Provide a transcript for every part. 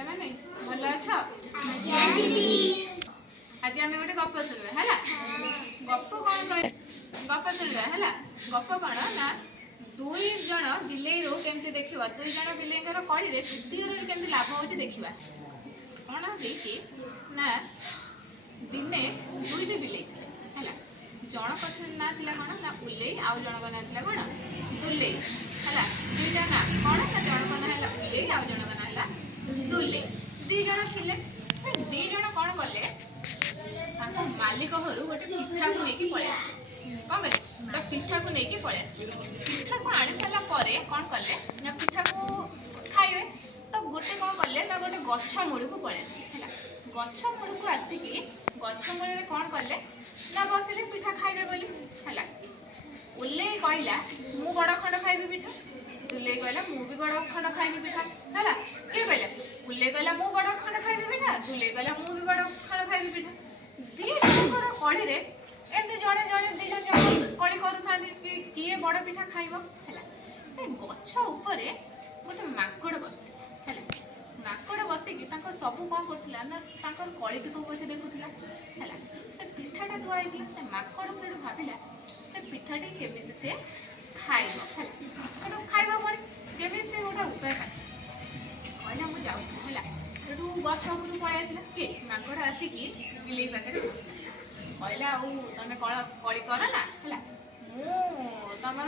पिला माने भल अछ आज आम गोटे गप शुणवा है गप कौन गप शुणवा है गप कौन ना दुई जन बिले केमती देखा दुई जन बिले कड़ी तृतीय केमती लाभ हो देखा कौन देखी ना दिने दुईट बिले है जनक ना था कौन ना उल्ले आउ जनक ना था कौन दुल्ले है दुईटा ना कौन ना जनक ना है उल्ले आउ जनक ना है दुल्ले दी जन थे दी जन कौन कले मालिक घर गोटे पिठा को लेकिन पड़े कौन कले पिठा को लेकिन पड़े पिठा को आनी सारा कौन कले ना पिठा को खाइबे तो गोटे कौन कले ना गोटे गछ मूड़ी को पड़े है गछ मूड़ी को आसिकी गछ मूड़ी कौन कले ना बसिले पिठा खाइबे बोली है उल्ले कहला मु बड़ खंड खाइबी पिठा दुल्ले कहला मु भी बड़ खंड खाइबी पिठा है किए कहला उल्ले कहला मु बड़ खंड खाइबी पिठा दुल्ले कहला मु भी बड़ खंड खाइबी पिठा दी जनकर कड़ी रे एमती जड़े जड़े दी जन कड़ी करूँ किए बड़ पिठा खाइब है से गछ उपरे गोटे माकड़ बसते है माकड़ बसिकी सब कौन करा ना कड़ी की सब से देखुला है से पिठाटा धुआई से माकड़ से भाविला से पिठाटी केमी से खाइब है खाइबा पड़े केमी से गोटे उपाय कहला मुझे जाऊँ है गछ उपरू पलि आसला किए माकड़ आसिकी बिले पाखे कहला आउ तुम कड़ी कर ना है तुम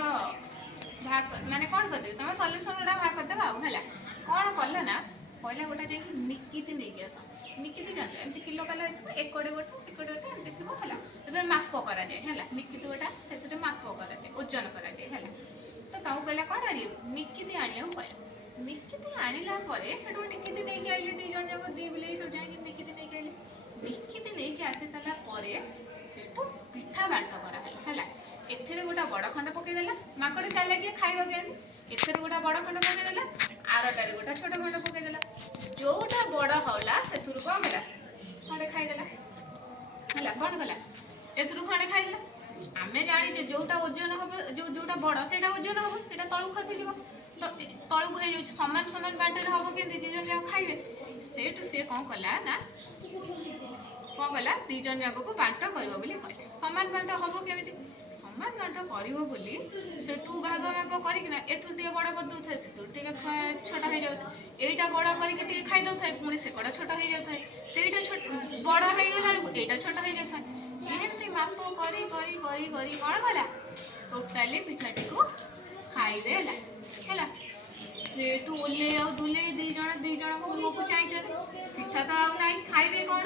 भाग माने कौन करदेवी तुम सल्यूसन गुड़ा भाग करदेव आउ है कौन कल ना कहला गोटे जा निकिति नहीं आस निकिति जान एमती किलो कल एकड़े गोटे एकड़े गोटे एमती थी है माप कराए है निकिति गोटा से माप कराए ओजन कराए है तो कहला कौन आनी निकिति आनिया कहला निकिति आनिला से निकिति नहीं आइले दी जन जाक दी बिले जाकि निकिति नहीं आइले निकिति नहीं आसी सारा सेठू पिठा बांट करा है एथे गोटा बड़ खंड पकईदेला माकड़ चल किए खाइब के एथे गोटा बड़ खंड पकईदेला आरटारे गोटा छोट खंड पकईदेला जोटा बड़ होला से कौन कला खंडे खाईदेला है कौन कला एथरू खंडे खाईदेला आमे जानी जोटा ओजन हम जोटा बड़ से ओजन हम से तलू खसी तो तलू को सामान सामान बांटे हम के दी जन जाक खाइबे सेठू से कौन कला ना कौन कला दी जन जाक को बांट कर कहले सामान बांट हम केमी सामान बांट करू भाग माप करना एथु टे बड़ कर दे से छोटा हो जाए यहीटा बड़ करके खाई दे था पुणी से छोटा हो जाए से बड़ हो गला यहाँ छोटा हो जाए एमती माप करी करी करी करी कौन कला टोटाली पिठाटी को खाईदेला है सेठू उल्ले आ दुले दी जन को मुँह को चाहिए पिठा तो आउ ना खाइबे कौन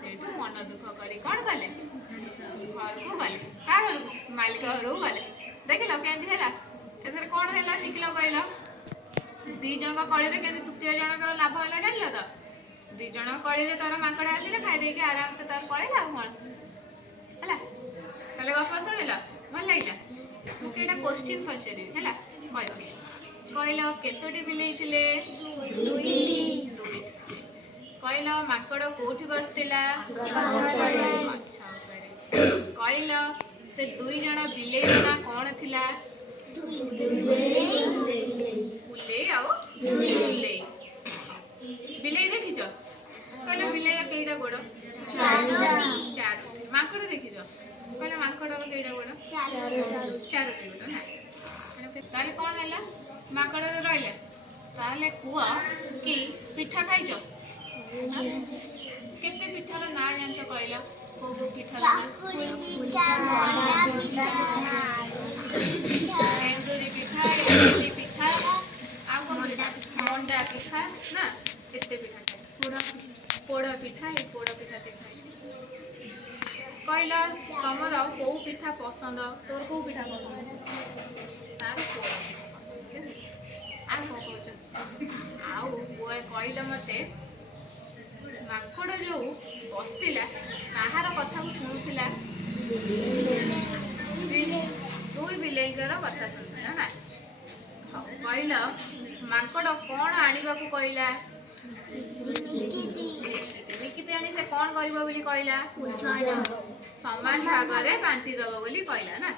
सेठू मन दुख करी कौन कले घर को गले क्या घर को मालिक घर को गले देख लो केमती है एथर कौन है शिखल कहल दी जन कड़ी के तृतीय जनकर लाभ है जान तो दी जन कड़ी तार माकड़ आसिले खाई आराम से तार पलैला कौन है गप शुणिल भल लगे मुझे क्वेश्चन पचारि है कहल केतोटी बिले कहल माकड़ कौटी बसला कहल से दुई जन बिले ना कौन थिला उल्ले आउ दुल्ले बिले देखिच कहल बिले केईटा गोड़ चार माकड़ देखिच कहल माकड़ केईटा गोड़ चारोटी गोड़ ना ताले कौन है माकड़ रहा ताले कह कि पिठा खाइच केते पिठार ना जान कहल को पिठार एंदुरी पिठा इडली पिठा आ मंडा पिठा ना केते पिठा पोड़ पिठा पोड़ पिठा से खाई कहल तुमर कौ पिठा पसंद तोर कौ पिठा पसंद तार कहल मत माकड़ जो बसला कहार कथा को शुणुला दुई बिलेईर कथा शुणुला ना कहल माकड़ कौन आने को कहला निकिति आनी से कौन कर कहला सामान भाग में बांटी दब कहला ना